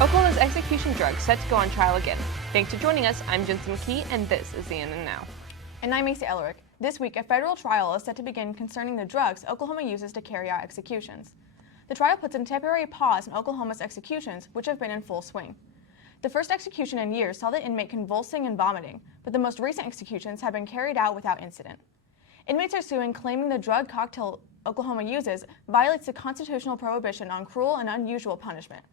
Oklahoma's execution drug set to go on trial again. Thanks for joining us. I'm Jensen and Joshlyn, and this is ENN Now. And I'm Maycee. This week, a federal trial is set to begin concerning the drugs Oklahoma uses to carry out executions. The trial puts a temporary pause in Oklahoma's executions, which have been in full swing. The first execution in years saw the inmate convulsing and vomiting, but the most recent executions have been carried out without incident. Inmates are suing, claiming the drug cocktail Oklahoma uses violates the constitutional prohibition on cruel and unusual punishment.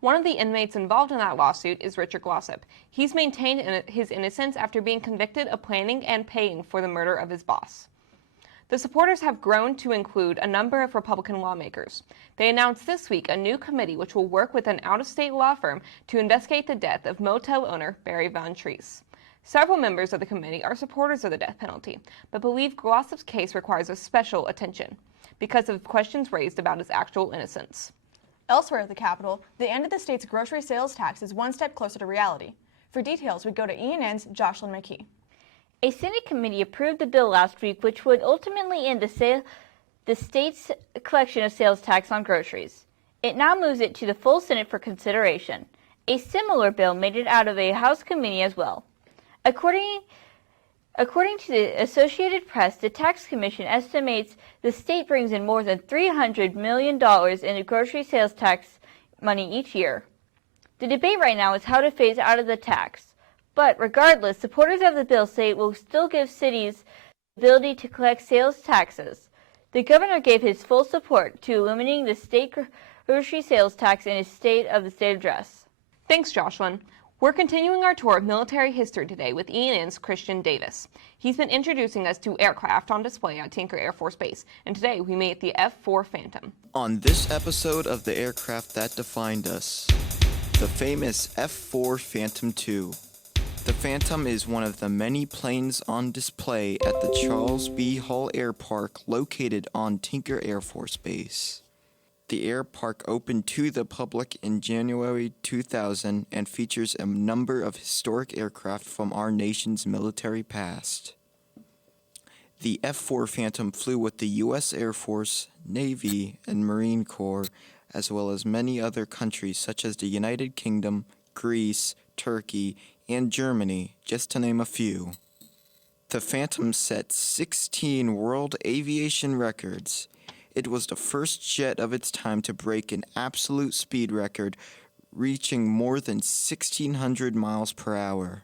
One of the inmates involved in that lawsuit is Richard Glossip. He's maintained his innocence after being convicted of planning and paying for the murder of his boss. The supporters have grown to include a number of Republican lawmakers. They announced this week a new committee which will work with an out-of-state law firm to investigate the death of motel owner Barry Von Treese. Several members of the committee are supporters of the death penalty, but believe Glossip's case requires a special attention because of questions raised about his actual innocence. Elsewhere at the Capitol, the end of the state's grocery sales tax is one step closer to reality. For details, we go to ENN's Joshlyn Maycee. A Senate committee approved the bill last week, which would ultimately end the state's collection of sales tax on groceries. It now moves it to the full Senate for consideration. A similar bill made it out of a House committee as well. According to the Associated Press, the Tax Commission estimates the state brings in more than $300 million in grocery sales tax money each year. The debate right now is how to phase out of the tax. But regardless, supporters of the bill say it will still give cities the ability to collect sales taxes. The governor gave his full support to eliminating the state grocery sales tax in his State of the State address. Thanks, Joshlyn. We're continuing our tour of military history today with ENN's Christian Davis. He's been introducing us to aircraft on display at Tinker Air Force Base, and today we meet the F-4 Phantom. On this episode of the aircraft that defined us, the famous F-4 Phantom II. The Phantom is one of the many planes on display at the Charles B. Hall Air Park located on Tinker Air Force Base. The air park opened to the public in January 2000 and features a number of historic aircraft from our nation's military past. The F-4 Phantom flew with the U.S. Air Force, Navy, and Marine Corps, as well as many other countries such as the United Kingdom, Greece, Turkey, and Germany, just to name a few. The Phantom set 16 world aviation records. It was the first jet of its time to break an absolute speed record, reaching more than 1,600 miles per hour.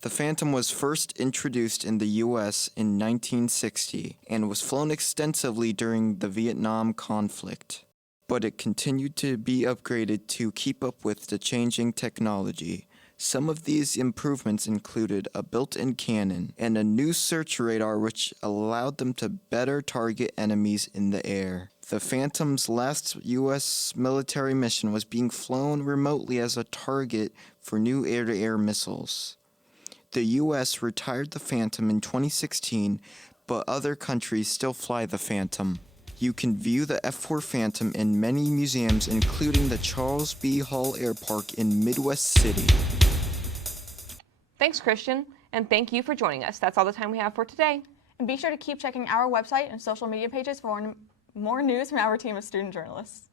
The Phantom was first introduced in the U.S. in 1960 and was flown extensively during the Vietnam conflict, but it continued to be upgraded to keep up with the changing technology. Some of these improvements included a built-in cannon and a new search radar which allowed them to better target enemies in the air. The Phantom's last U.S. military mission was being flown remotely as a target for new air-to-air missiles. The U.S. retired the Phantom in 2016, but other countries still fly the Phantom. You can view the F-4 Phantom in many museums, including the Charles B. Hall Air Park in Midwest City. Thanks, Christian, and thank you for joining us. That's all the time we have for today. And be sure to keep checking our website and social media pages for more news from our team of student journalists.